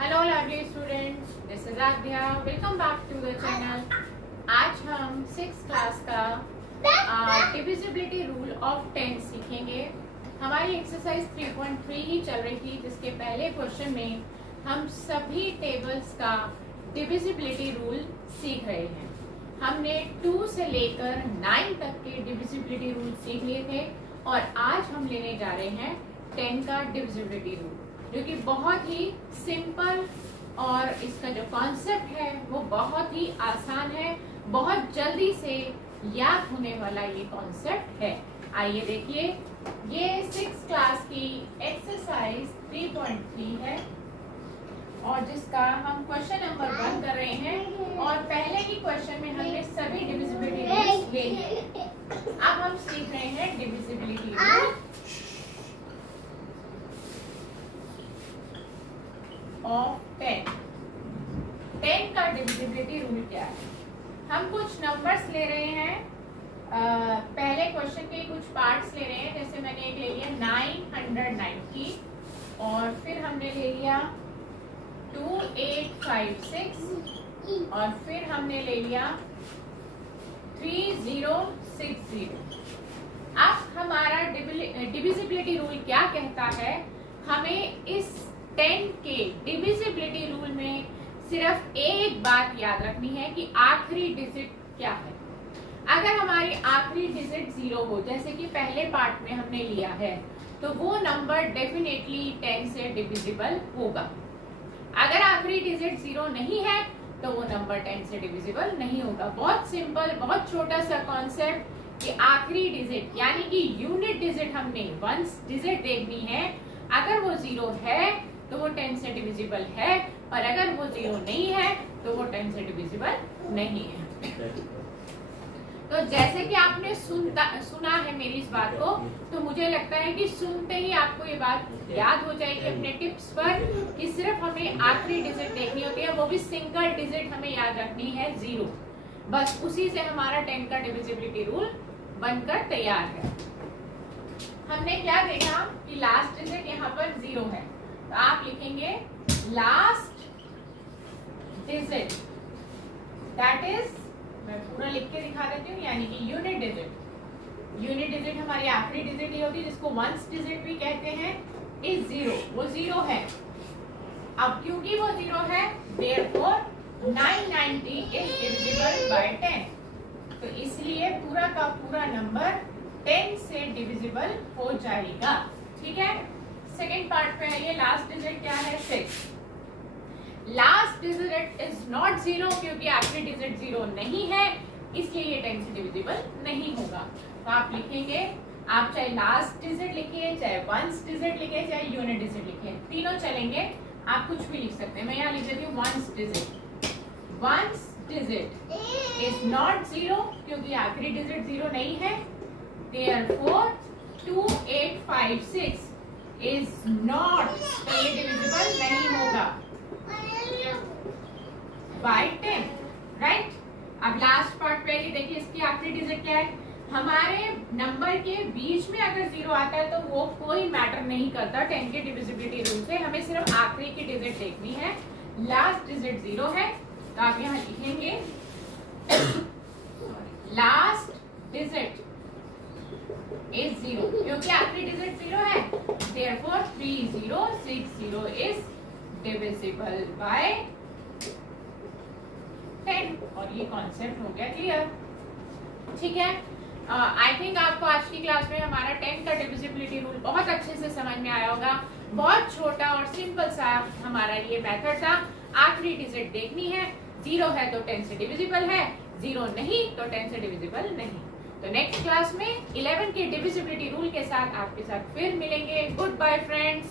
Hello lovely students, this is Aadya. Welcome back to the channel. आज हम 6th class का divisibility rule of 10 सीखेंगे। हमारी एक्सरसाइज 3.3 ही चल रही थी, जिसके पहले क्वेश्चन में हम सभी टेबल्स का डिविजिबिलिटी रूल सीख रहे हैं। हमने 2 से लेकर 9 तक के डिविजिबिलिटी रूल सीख लिए थे और आज हम लेने जा रहे हैं 10 का डिविजिबिलिटी रूल, जो कि बहुत ही सिंपल और इसका जो कॉन्सेप्ट है वो बहुत ही आसान है, बहुत जल्दी से याद होने वाला ये कॉन्सेप्ट है। आइए देखिए, ये 6th क्लास की एक्सरसाइज 3.3 है और जिसका हम क्वेश्चन नंबर 1 कर रहे हैं और पहले ही क्वेश्चन में हमने सभी डिविजिबिलिटी रूल्स ले लिए। अब हम सीख रहे हैं डिविजिबिलिटी रूल ऑफ 10 का डिविजिबिलिटी रूल क्या है। हम कुछ नंबर्स ले रहे हैं, पहले क्वेश्चन के कुछ पार्ट्स ले रहे हैं। जैसे मैंने एक ले लिया 990 और फिर हमने ले लिया 2856 और फिर हमने ले लिया 3060। अब हमारा डिविजिबिलिटी रूल क्या कहता है, हमें इस 10 के डिविजिबिलिटी रूल में सिर्फ एक बात याद रखनी है कि आखिरी डिजिट क्या है। अगर हमारी आखिरी डिजिट 0 हो, जैसे कि पहले पार्ट में हमने लिया है, तो वो नंबर डेफिनेटली 10 से डिविजिबल होगा। अगर आखिरी डिजिट 0 नहीं है तो वो नंबर 10 से डिविजिबल नहीं होगा। बहुत सिंपल, बहुत छोटा सा कॉन्सेप्ट कि आखिरी डिजिट यानी कि यूनिट डिजिट हमने वंस डिजिट देखनी है। अगर वो 0 है तो वो 10 से डिविजिबल है और अगर वो 0 नहीं है तो वो 10 से डिविजिबल नहीं है। तो जैसे कि आपने सुना है मेरी इस बात को, तो मुझे लगता है कि सुनते ही आपको ये बात याद हो जाएगी अपने टिप्स पर कि सिर्फ हमें आखिरी डिजिट देखनी होती है, वो भी सिंगल डिजिट हमें याद रखनी है 0। बस उसी से हमारा 10 का डिविजिबिलिटी रूल बनकर तैयार है। हमने क्या देखा कि लास्ट डिजिट यहाँ पर 0 है, तो आप लिखेंगे लास्ट डिजिट, दैट इज, मैं पूरा लिख के दिखा देती हूँ, यानी कि यूनिट डिजिट। यूनिट डिजिट हमारी आखिरी डिजिट ही होती है, जिसको वंस डिजिट भी कहते हैं, इज 0। वो 0 है। अब क्योंकि वो 0 है, therefore 990 इज डिविजिबल बाय 10। तो इसलिए पूरा का पूरा नंबर 10 से डिविजिबल हो जाएगा। ठीक है। सेकेंड पार्ट पे आइए, लास्ट डिजिट क्या है, 6। लास्ट डिजिट इज नॉट 0 क्योंकि आखिरी डिजिट 0 नहीं है, इसलिए ये 10 से डिविजिबल नहीं होगा। तो आप लिखेंगे, आप चाहे लास्ट डिजिट लिखिए, चाहे वंस डिजिट लिखिए, चाहे यूनिट डिजिट लिखिए, तीनों चलेंगे। आप कुछ भी लिख सकते हैं। मैं यहाँ लिख देती हूँ ones digit. Ones digit is not 0 क्योंकि आखिरी डिजिट 0 नहीं है, therefore 2856 इज नॉट, तो ये डिविजिबल नहीं होगा बाय 10, राइट। अब लास्ट पार्ट पे देखिए, इसकी आखिरी डिजिट क्या है। हमारे नंबर के बीच में अगर 0 आता है तो वो कोई मैटर नहीं करता 10 के डिविजिबिलिटी रूल से, हमें सिर्फ आखिरी की डिजिट देखनी है। लास्ट डिजिट 0 है, तो आप यहाँ लिखेंगे लास्ट डिजिट इज 0 क्योंकि आखिरी डिजिट 0 है, therefore 3060 इज डिविजिबल बाय 10। और ये कॉन्सेप्ट हो गया क्लियर। ठीक है। आई थिंक आपको आज की क्लास में हमारा 10 का डिविजिबिलिटी रूल बहुत अच्छे से समझ में आया होगा। बहुत छोटा और सिंपल सा हमारा ये मेथड था। आखिरी डिजिट देखनी है, 0 है तो 10 से डिविजिबल है, 0 नहीं तो 10 से डिविजिबल नहीं। तो नेक्स्ट क्लास में 11 के डिविजिबिलिटी रूल के साथ आपके साथ फिर मिलेंगे। Goodbye friends.